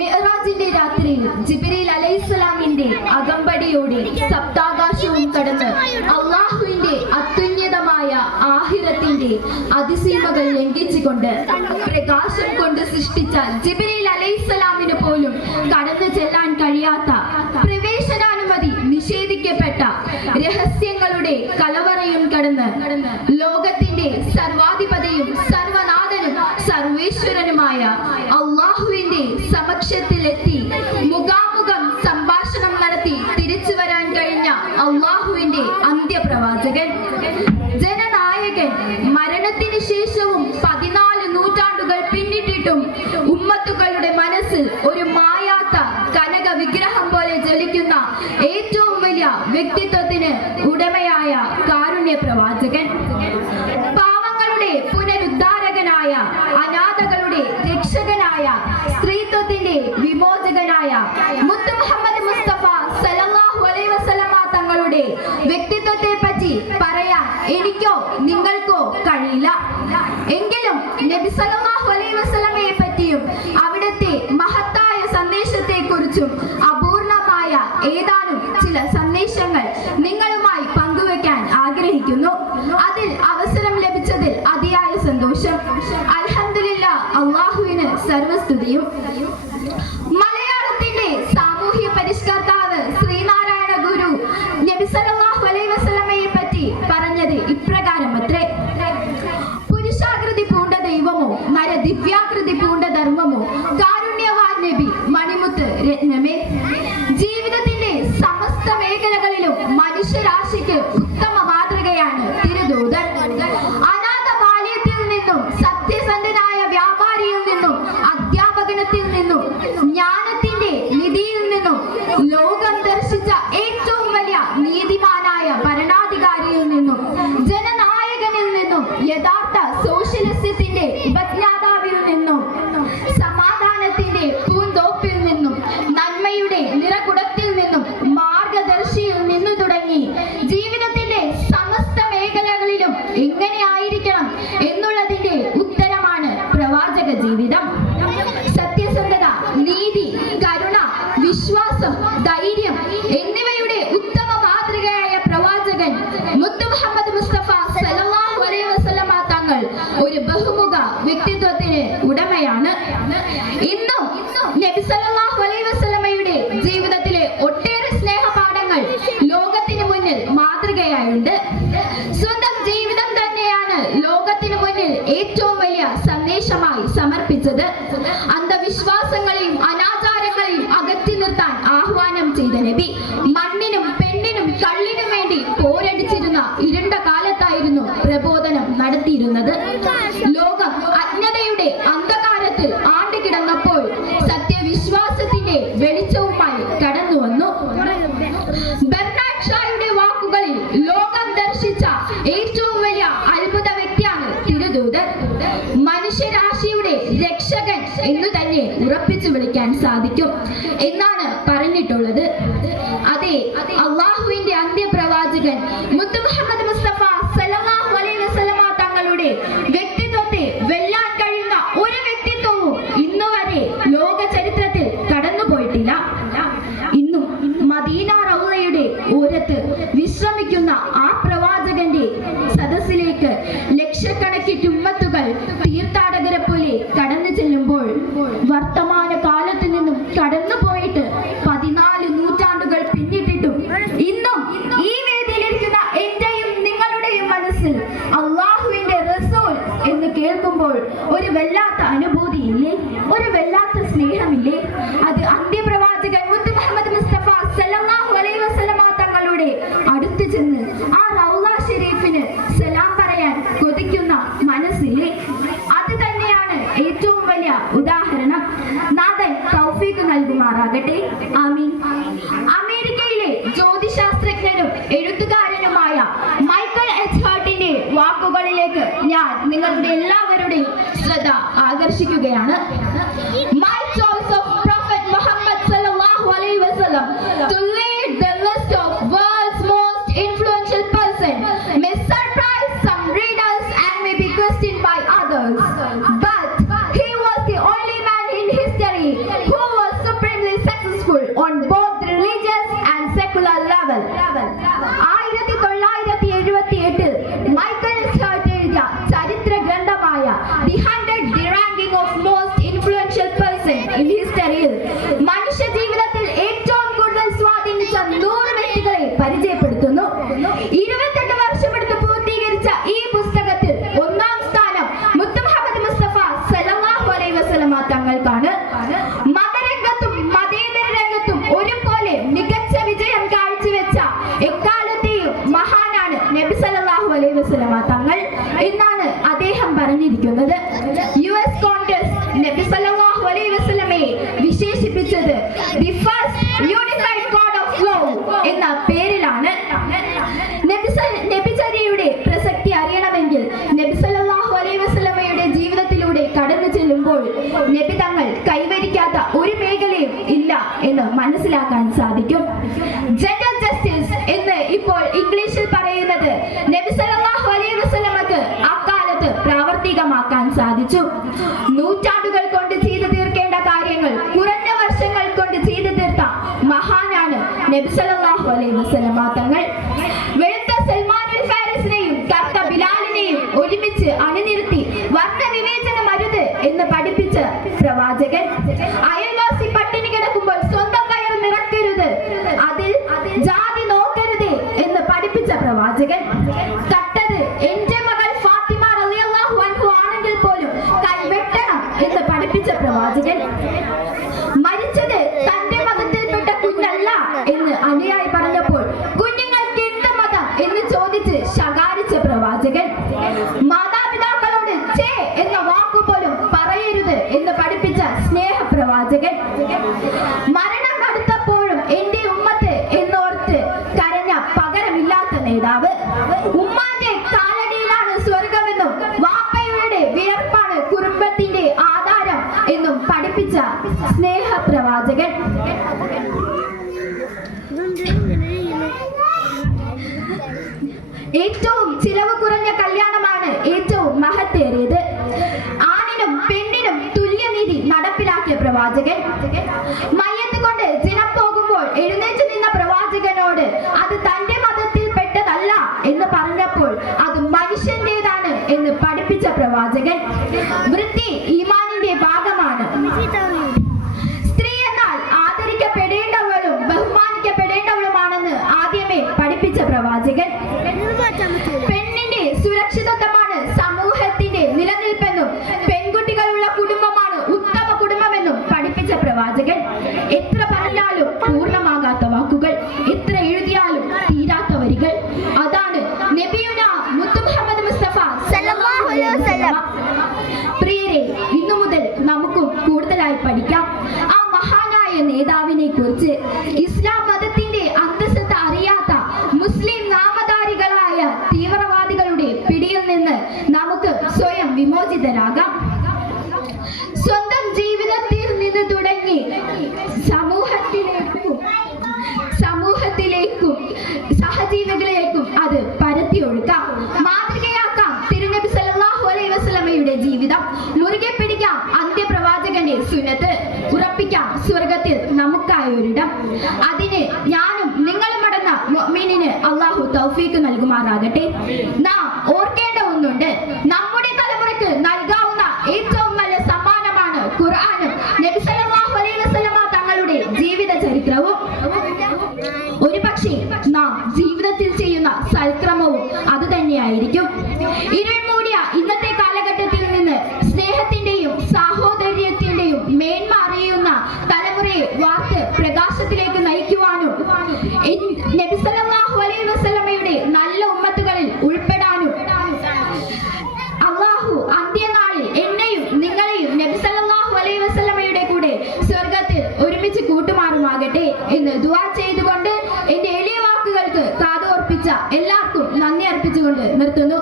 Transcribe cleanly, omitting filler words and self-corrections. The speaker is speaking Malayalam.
മിഅ്റാജിന്റെ രാത്രിയിൽ ജിബ്രീൽ അലൈഹിസ്സലാമിന്റെ അകമ്പടിയോടെ സപ്താകാശവും കടന്ന് അള്ളാഹുവിന്റെ അത്യുന്നതമായ ആഖിറത്തിന്റെ അതിസീമകൾ ലംഘിച്ചുകൊണ്ട് പ്രകാശം കൊണ്ട് സൃഷ്ടിച്ച ജിബ്രീൽ അലൈഹിസ്സലാമിന് പോലും കടന്നു ചെല്ലാൻ കഴിയാത്ത പ്രവേശനാനുമതി നിഷേധിക്കപ്പെട്ട രഹസ്യങ്ങളുടെ കലവറയും കടന്ന് ലോകത്തിന്റെ സർവാധിപതിയും സർവനാഥനും സർവേശ്വരനുമായ അള്ളാഹുവിന്റെ സമക്ഷത്തിലെത്തി മുഖാമുഖം സംഭാഷണം നടത്തി തിരിച്ചു വരാൻ കഴിഞ്ഞ അള്ളാഹുവിന്റെ അന്ത്യപ്രവാചകൻ, ജനനായകൻ, മരണത്തിന് ശേഷവും 14 നൂറ്റാണ്ടുകൾ പിന്നിട്ടിട്ടും ഉമ്മത്തുകളുടെ മനസ്സിൽ ഒരു മായാത്ത കനക വിഗ്രഹം പോലെ ജ്വലിക്കുന്ന ഏറ്റവും വലിയ വ്യക്തിത്വത്തിന് ഉടമയായ കാരുണ്യ പ്രവാചകൻ, പാവങ്ങളുടെ പുനരുദ്ധാരകനായ, അനാഥകളുടെ രക്ഷകനായ, സ്ത്രീത്വത്തിന്റെ വിമോചകനായ മുത്ത് മുഹമ്മദ് മുസ്തഫ സല്ലല്ലാഹു അലൈഹി വസല്ലമ തങ്ങളുടെ വ്യക്തിത്വത്തെ പറ്റി പറയാൻ എനിക്കോ നിങ്ങൾക്കോ കഴിയില്ല. എങ്കിലും നബി സല്ലല്ലാഹു അലൈഹി വസല്ലമയെ പറ്റിയും അവിടുത്തെ മഹത്തായ സന്ദേശത്തെ കുറിച്ചും അപൂർണമായ ഏതാനും ചില സന്ദേശങ്ങൾ നിങ്ങളുമായി പങ്കുവെക്കാൻ ആഗ്രഹിക്കുന്നു. അതിൽ അവസരം ലഭിച്ചതിൽ അതിയായ സന്തോഷം. അൽഹംദുലില്ലാഹ്, അല്ലാഹുവിന് സർവസ്തുതിയും. മലയാളത്തിന്റെ സാമൂഹ്യ പരിഷ്കർത്താവ് ശ്രീനാരായണ ഗുരു നബി സല്ലല്ലാഹു അലൈഹി വസല്ലമയെ പറ്റി പറഞ്ഞത് ഇപ്രകാരമത്രേ: പുരുഷാകൃതി പൂണ്ട ദൈവമോ നരദിവ്യാകൃതി പൂണ്ട ധർമ്മമോ കാരുണ്യവാൻ നബി മണിമുത്ത് രത്നമേ. ജീവിതത്തിന്റെ സമസ്ത മേഖലകളിലും മനുഷ്യരാശിക്ക് ഉത്തമ മാതൃകയാണ് തിരുദൂതൻ. അനാഥ ബാല്യത്തിൽ നിന്നും സത്യസന്ധനായ വ്യാപാരിയിൽ നിന്നും അധ്യാപകനത്തിൽ നിന്നും ജ്ഞാനത്തിന്റെ നിധിയിൽ നിന്നും ലോകം ദർശിച്ച ഏറ്റവും വലിയ നീതിമാനായ ഭരണാധികാരിയിൽ നിന്നും ജനനായകനിൽ നിന്നും യഥാർത്ഥ സോഷ്യലിസത്തിന്റെ ഉപജ്ഞാതാവിൽ നിന്നും സമാധാനത്തിന്റെ പൂന്തോപ്പിൽ നിന്നും നന്മയുടെ നിറകുടത്തിൽ നിന്നും മാർഗദർശിയിൽ നിന്നു തുടങ്ങി ജീവിതത്തിന്റെ സമസ്ത മേഖലകളിലും എങ്ങനെയായിരിക്കണം എന്നുള്ളതിന്റെ ഉത്തരമാണ് പ്രവാചക ജീവിതം. സത്യസന്ധത, നീതി, കരുണ, വിശ്വാസം, ധൈര്യം എന്നിവയുടെ ഉത്തമ മാതൃകയായ പ്രവാചകൻ മുത്ത് മുഹമ്മദ് മുസ്തഫ സല്ലല്ലാഹു അലൈഹി വസല്ലമ തങ്ങൾ ഒരു ബഹുമുഖ വ്യക്തിത്വത്തിന് ഉടമയാണ്. ഇന്നും നബി സല്ലല്ലാഹു അലൈഹി വസല്ലമയുടെ ജീവിതത്തിലെ ഒട്ടേറെ സ്നേഹപാഠങ്ങൾ ലോകത്തിന് മുന്നിൽ മാതൃകയായുണ്ട്. സ്വന്തം ജീവിതം തന്നെയാണ് ലോകത്തിന് മുന്നിൽ ഏറ്റവും വലിയ സന്ദേശമായി സമർപ്പിച്ചത്. അന്ധവിശ്വാസങ്ങളെയും അനാചാരങ്ങളെയും അകറ്റി നിർത്താൻ ആഹ്വാനം ചെയ്ത നബി മണ്ണിനും പെണ്ണിനും കള്ളിനും വേണ്ടി പോരടിച്ചിരുന്ന ഇരുണ്ട കാലത്തായിരുന്നു പ്രബോധനം നടത്തിയിരുന്നത്. ലോകം അജ്ഞതയുടെ അന്ധകാരത്തിൽ ആണ്ടുകിടന്നപ്പോൾ സത്യവിശ്വാസത്തിന്റെ വെളിച്ചവുമായി കടന്നു വന്നു. ബെർനാഡ് ഷായുടെ വാക്കുകളിൽ ലോകം ദർശിച്ച ഏറ്റവും വലിയ അത്ഭുത വ്യക്തിയാണ് തിരുദൂതൻ. മനുഷ്യരാശിയുടെ രക്ഷകൻ എന്നു തന്നെ ഉറപ്പിച്ചു വിളിക്കാൻ സാധിക്കും എന്നാണ് പറഞ്ഞിട്ടുള്ളത്. അതെ, അള്ളാഹുവിന്റെ അന്ത്യപ്രവാചകൻ മുത്ത് മുഹമ്മദ് മുസ്തഫ സല്ലല്ലാഹു അലൈഹി വസല്ലമ തങ്ങളുടെ വ്യക്തിത്വത്തെ വെല്ലാൻ കഴിയുന്ന ഒരു വ്യക്തിത്വവും ഇന്നുവരെ ലോക ചരിത്രത്തിൽ കടന്നുപോയിട്ടില്ല. ഇന്നും മദീന റൗളയുടെ ഓരത്ത് വിശ്രമിക്കുന്ന ആ പ്രവാചകന്റെ സദസ്സിലേക്ക് ലക്ഷക്കണക്കിന് ഉമ്മത്തുകൾ തീർത്ഥാടകരെ പോലെ കടന്നു ചെല്ലുമ്പോൾ വർത്തമാന കാലത്ത് നിന്നും കടന്നു പോയിട്ട് 14 നൂറ്റാണ്ടുകൾ പിന്നിട്ടിട്ടും ഇന്നും ഈ വേദിയിലിരിക്കുന്ന എന്റെയും നിങ്ങളുടെയും മനസ്സിൽ അള്ളാഹുവിന്റെ റസൂൽ എന്ന് കേൾക്കുമ്പോൾ ഒരു വല്ലാത്ത അനുഭൂതിയില്ലേ, ഒരു വല്ലാത്ത സ്നേഹമില്ലേ? അത് അന്ത്യപ്രവാചകൻ മുത്ത് മുഹമ്മദ് മുസ്തഫ സല്ലല്ലാഹു അലൈഹി വസല്ലമ തങ്ങളുടെ അടുത്ത് ചെന്ന് ആ റൗള ഷരീഫിന് സലാം പറയാൻ കൊതിക്കുന്ന മനസ്സില്ലേ? അത് തന്നെയാണ് ഏറ്റവും വലിയ ഉദാഹരണം. നാഥൻ തൗഫീഖ് നൽകുമാറാകട്ടെ. ആമീൻ. അമേരിക്കയിലെ ജ്യോതിശാസ്ത്രജ്ഞനും എഴുത്തുകാരനുമായ മൈക്കൽ എച്ച് ഹാർട്ടിന്റെ വാക്കുകളിലേക്ക് ഞാൻ നിങ്ങളുടെ എല്ലാവരുടെയും ശ്രദ്ധ ആകർഷിക്കുകയാണ്. My choice of Prophet Muhammad sallallahu alaihi wasallam to lead the list of world's most influential person may surprise some readers and may be questioned by others, but he was the only man in history who was fruitful on both religious and secular level. 1978 Michael heart എഴുതിയ ചരിത്ര ഗ്രന്ഥമായ The 100 Ranking of Most Influential Person in Historyയിൽ മനുഷ്യ ജീവിതത്തിൽ ഏറ്റവും കൂടുതൽ സ്വാധീനിച്ച 100 വ്യക്തികളെ പരിചയപ്പെടുത്തുന്നു. 28 വർഷമെടുത്ത് പൂർത്തീകരിച്ച ഈ പുസ്തകത്തിൽ ഒന്നാം സ്ഥാനം മുത്ത് മുഹമ്മദ് മുസ്തഫ സല്ലല്ലാഹു അലൈഹി വസല്ലമ തങ്ങൾക്കാണ്. മതരംഗത്തും മതേതര രംഗത്തും ഒരുപോലെ മികച്ച വിജയം കാഴ്ചവെച്ച എക്കാലത്തെയും മഹാനാണ് നബി സല്ലല്ലാഹു അലൈഹി വസല്ലമ തങ്ങൾ എന്നാണ് അദ്ദേഹം പറഞ്ഞിരിക്കുന്നത്. US കോൺഗ്രസ് നബി സല്ലല്ലാഹു അലൈഹി വസല്ലമയെ വിശേഷിപ്പിച്ചത് the first unified code of law എന്ന പേരിലാണ്. നബിചര്യയുടെ പ്രസക്തി അറിയണമെങ്കിൽ നബി സല്ലല്ലാഹു അലൈഹി വസല്ലമയുടെ ജീവിതത്തിലൂടെ കടന്നു ചെല്ലുമ്പോൾ നബി തങ്ങൾ കൈവരിക്കാത്ത ഒരു മേഖലയും ഇല്ല എന്ന് മനസ്സിലാക്കാൻ സാധിക്കും. ജെൻഡർ ജസ്റ്റിസ് എന്ന് ഇപ്പോൾ ഇംഗ്ലീഷിൽ പറയുന്നത് നബി സല്ലല്ലാഹു അലൈഹി വസല്ലമക്ക് അക്കാലത്ത് പ്രാവർത്തികമാക്കാൻ സാധിച്ചു. നൂറ്റാണ്ടുകൾ കൊണ്ട് ചെയ്തു തീർക്കേണ്ട കാര്യങ്ങൾ കുറഞ്ഞ വർഷങ്ങൾ കൊണ്ട് ചെയ്തു തീർത്ത മഹാനാണ് നബി സല്ലല്ലാഹു അലൈഹി വസല്ലമ തങ്ങൾ. വെളുത്ത സൽമാനുൽ ഫാരിസിനെയും കറുത്ത ബിലാലിനെയും ഒരുമിച്ച് അണിനിർത്തി വർണ്ണവിവേചനം അരുത് എന്ന് പഠിപ്പിച്ച പ്രവാചകൻ. അയൽവാസി പട്ടിണി കിടക്കുമ്പോൾ സ്വന്തം വയർ നിറക്കരുത്, അതിൽ ജാതി നോക്കരുത് എന്ന് പഠിപ്പിച്ച പ്രവാചകൻ. തട്ടത് എന്റെ മകൾ ഫാത്തിമ റളിയല്ലാഹു അൻഹു ആണെങ്കിൽ പോലും കൈവെട്ടണം എന്ന് പഠിപ്പിച്ച പ്രവാചകൻ. മരിച്ചത് തന്റെ മതത്തിൽപ്പെട്ട കുഞ്ഞല്ല എന്ന് അനുയായി പറഞ്ഞപ്പോൾ കുഞ്ഞുങ്ങൾക്ക് എന്ത് മതം എന്ന് ചോദിച്ച് ശകാരിച്ച പ്രവാചകൻ. മാതാപിതാക്കളോട് ചേ എന്ന വാക്കുപോലും പറയരുത് എന്ന് പഠിപ്പിച്ച സ്നേഹ പ്രവാചകൻ. മരണം അടുത്തപ്പോഴും എന്റെ ഉമ്മത്ത് എന്നോർത്ത് കരഞ്ഞ പകരമില്ലാത്ത നേതാവ്. ഉമ്മാന്റെ കാലടിയിലാണ് സ്വർഗമെന്നും വാപ്പയുടെ വിയർപ്പാണ് കുടുംബത്തിന്റെ ആധാരം എന്നും പഠിപ്പിച്ച സ്നേഹ പ്രവാചകൻ. ഏറ്റവും ചിലവ് കുറഞ്ഞ കല്യാണമാണ് ഏറ്റവും മഹത്തേറിയത്. ആണിനും പെണ്ണിനും തുല്യനീതി നടപ്പിലാക്കിയ പ്രവാചകൻ. മയ്യത്ത് കൊണ്ട് ജനം പോകുമ്പോൾ എഴുന്നേറ്റ് നിന്ന പ്രവാചകനോട് അത് തന്റെ മതത്തിൽ പെട്ടതല്ല എന്ന് പറഞ്ഞപ്പോൾ അത് മനുഷ്യന്റേതാണ് എന്ന് പഠിപ്പിച്ച പ്രവാചകൻ. വൃത്തി ഈമാനിന്റെ ഭാഗമാണ്. സ്ത്രീ എന്നാൽ ആദരിക്കപ്പെടേണ്ടവളും ബഹുമാനിക്കപ്പെടേണ്ടവളുമാണെന്ന് ആദ്യമേ പഠിപ്പിച്ച പ്രവാചകൻ. പെണ്ണിന്റെ സുരക്ഷിതത്വമാണ് സമൂഹത്തിന്റെ നിലനിൽപ്പെന്നും പെൺകുട്ടികളുള്ള കുടുംബമാണ് ഉത്തമ കുടുംബമെന്നും പഠിപ്പിച്ച പ്രവാചകൻ. എത്ര പറഞ്ഞാലും പൂർണ്ണമാകാത്ത വാക്കുകൾ, എത്ര എഴുതിയാലും തീരാത്ത വരികൾ. അതാണ് നബിയുന മുത്ത് മുഹമ്മദ് മുസ്തഫ സല്ലല്ലാഹു അലൈഹി വസല്ലം. പ്രിയരെ, ഇന്നു മുതൽ നമുക്കും കൂടുതലായി പഠിക്കാം ആ മഹാനായ നേതാവിനെ കുറിച്ച്. ഇസ്ലാം മതത്തിന്റെ അന്തസ്സത്ത അറിയാത്ത മുസ്ലിം നാമധാരികളായ തീവ്രവാദികളുടെ പിടിയിൽ നിന്ന് നമുക്ക് സ്വയം വിമോചിതരാകാം. സ്വന്തം ജീവിതത്തിൽ നിന്ന് തുടങ്ങി സമൂഹത്തിലേക്കും സഹജീവികളിലേക്കും അത് പരത്തി ഒഴുക്കാം. മാതൃകയാക്കാം തിരുനബി സല്ലല്ലാഹു അലൈഹി വസല്ലമയുടെ ജീവിതം. മുറുകെ പിടിക്കാം അന്ത്യപ്രവാചകന്റെ സുന്നത്ത്. ഉറപ്പിക്കാം സ്വർഗത്തിൽ നമുക്കായ ഒരിടം. അതിന് ഞാനും നിങ്ങളും അടങ്ങ മുഅ്മിനിന് അല്ലാഹു തൗഫീഖ് നൽകുമാറാകട്ടെ. നാം ഓർക്കേണ്ട ഒന്നുണ്ട്. നമ്മുടെ തലമുറയ്ക്ക് നൽകാവുന്ന ഏറ്റവും നല്ല സമ്മാനമാണ് ഖുർആനും നബി സല്ലല്ലാഹു അലൈഹി വസല്ലമ തങ്ങളുടെ ജീവിത ചരിത്രവും. ഒരുപക്ഷെ നാം ജീവിതത്തിൽ ചെയ്യുന്ന സൽക്രമവും അത് തന്നെയായിരിക്കും. ഇരുൾ മൂടിയ ഇന്നത്തെ കാലഘട്ടത്തിൽ നിന്ന് സ്നേഹത്തിന്റെയും സാഹോദര്യത്തിന്റെയും മേന്മ അറിയുന്ന തലമുറയെ വാർത്ത് പ്രകാശത്തിലേക്ക് നയിക്കുവാനും നബി സല്ലല്ലാഹു അലൈഹി വസല്ലമയുടെ നല്ല ഉമ്മത്തുകളിൽ ഉൾപ്പെടാനും അല്ലാഹു അന്ത്യനാളിൽ എന്നെയും നിങ്ങളെയും നബി സല്ലല്ലാഹു അലൈഹി വസല്ലമയുടെ കൂടെ സ്വർഗത്തിൽ ഒരുമിച്ച് കൂട്ടുമാറുമാകട്ടെ എന്ന് ദുആ ചെയ്തുകൊണ്ട് എന്റെ എളിയ വാക്കുകൾക്ക് കാതോർപ്പിച്ച എല്ലാവർക്കും നന്ദി അർപ്പിച്ചുകൊണ്ട് നിർത്തുന്നു.